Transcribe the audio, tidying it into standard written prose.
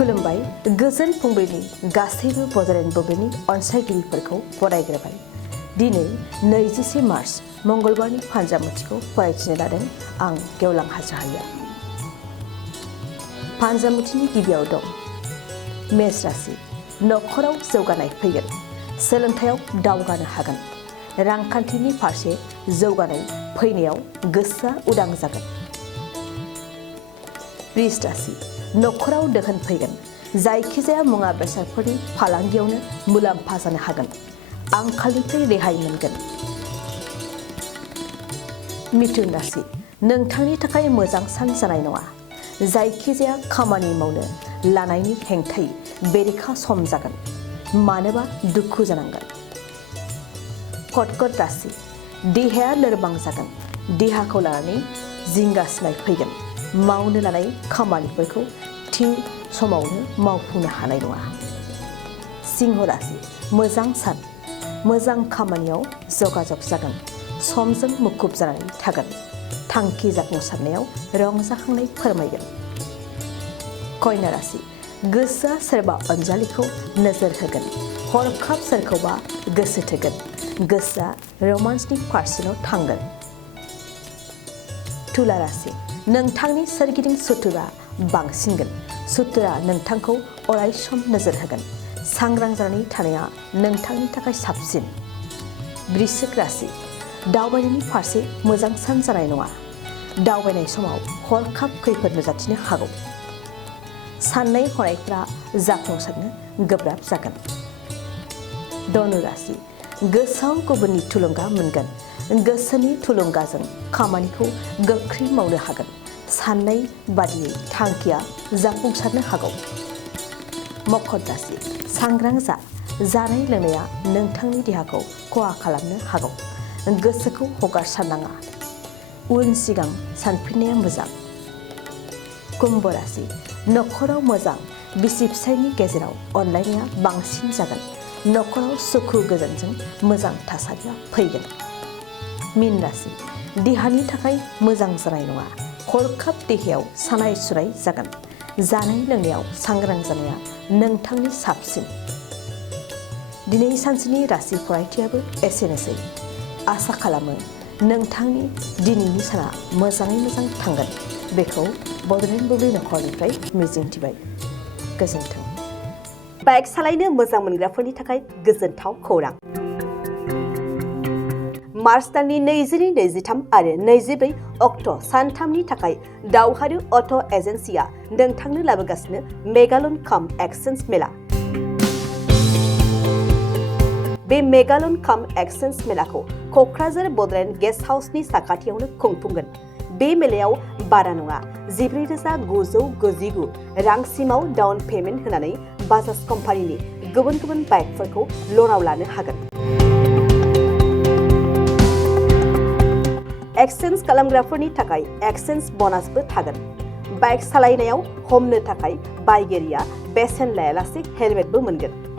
खुलुमबाय गोजोन फुंबिलिनि गासैबो बड'लेण्ड बुब्लिनि अनसायगिरिफोरखौ बरायग्रोबाय। दिनै 21 मार्च मंगलबारनि फानजामुथिखौ फरायथिनो लादों आं गेवलां हाजोहारिया। फानजामुथिनि गिबियाव दं मेष राशि। नखराव जौगानाय फैगोन, सोलोंथायाव दावगानो हागोन, रांखान्थिनि फारसे जौगानाय फैनायाव गोसोआ उदां जागोन। वृष राशि। नखराव दोहोन फैगोन, जायखिजाया मुवा बेसादफोरनि फालांगियावनो मुलाम्फा जानो हागोन, आंखालनिफ्राय रेहाय मोनगोन। मिथुन राशि। नोंथांनि थाखाय मोजां सान जानाय नङा, जायखिजाया खामानि मावनो लानायनि हेंथायै बेरेखा सम जागोन, मानोबा दुखु जानांगोन। कर्कट राशि। देहाया लोरबां जागोन, देहाखौ लानानै जिंगासिनाय फैगोन, मावनो लानाय खामानिफोरखौ थि समावनो मावफुंनो हानाय नङा। सिंह राशि। मोजां सान, मोजां खामानियाव जगाजग जागोन, समजों मुखुब जानानै थागोन, थांखि जाफुंसारनायाव रंजाखांनाय फोरमायगोन। कन्या राशि। गोसोआ सोरबा अनजालिखौ नोजोर होगोन, हरखाब सोरखौबा गोसो थोगोन, गोसोआ रमान्सनि फारसेल' थांगोन। तुला राशि। नोंथांनि सोरगिदिं सुथुरा बांसिनगोन, सुथुरा नोंथांखौ अराय सम नोजोर होगोन, सांग्रां जानानै थानाया नोंथांनि थाखाय साबसिन। वृश्चिक राशि। दावबायनायनि फारसे मोजां सान जानाय नङा, दावबायनाय समाव हरखाब खैफोद नुजाथिनो हागौ, साननाय हनायफ्रा जाफुंसारनो गोब्राब जागोन। धनु राशि। गोसोआव गुबुननि थुलुंगा मोनगोन, गोसोनि थुलुंगाजों खामानिखौ गोख्रै मावनो हागोन, साननाय बादियै थांखिया जाफुंसारनो हागौ। मकर राशि। सांग्रां जा, जानाय लोंनाया नोंथांनि देहाखौ खहा खालामनो हागौ, गोसोखौ हगारसारनाङा, उन सिगां सानफिननाया मोजां। कुम्भ राशि। नखराव मोजां, बिसि फिसायनि गेजेराव अनलायनाया बांसिन जागोन, नखराव सुखु गोजोनजों मोजां थासारिया फैगोन। मीन राशि। देहानि थाखाय मोजां जानाय नङा, हरखाब देहायाव सानाय सुनाय जागोन, जानाय लोंनायाव सांग्रां जानाया नोंथांनि साबसिन। दिनै सानसेनि राशि फरायथियाबो एसेनोसै। आसा खालामो नोंथांनि दिनैनि साना मोजाङै मोजां थांगोन, बेखौ बड'लेण्ड बुब्लि नखरनिफ्राय मिजिंथिबाय। गोजोन्थों। बाइक सालायनो मोजां मोनग्राफोरनि थाखाय गोजोनथाव खौरां। मार्च दाननि 22, 23 आरो 24 अक्ट' सानथामनि थाखाय दावहारु अट' एजेन्सिया नोंथांनो लाबोगासिनो मेगालन काम एक्सचेन्ज मेला। बे मेगालन काम एक्सचेन्ज मेलाखौ क'क्राझार बड'लेण्ड गेस्ट हाउसनि साखाथियावनो खुंफुंगोन। बे मेलायाव बारा नङा 14,999 रांसिमाव डाउन पेमेन्ट होनानै बाजाज कम्पानिनि गुबुन गुबुन बाइकफोरखौ ल'नाव लानो हागोन। एक्सचेन्ज खालामग्राफोरनि थाखाय एक्सचेन्ज ब'नासबो थागोन। बाइक सालायनायाव हमनो थाखाय बायगिरिया बेसेन लायालासे हेलमेटबो मोनगोन।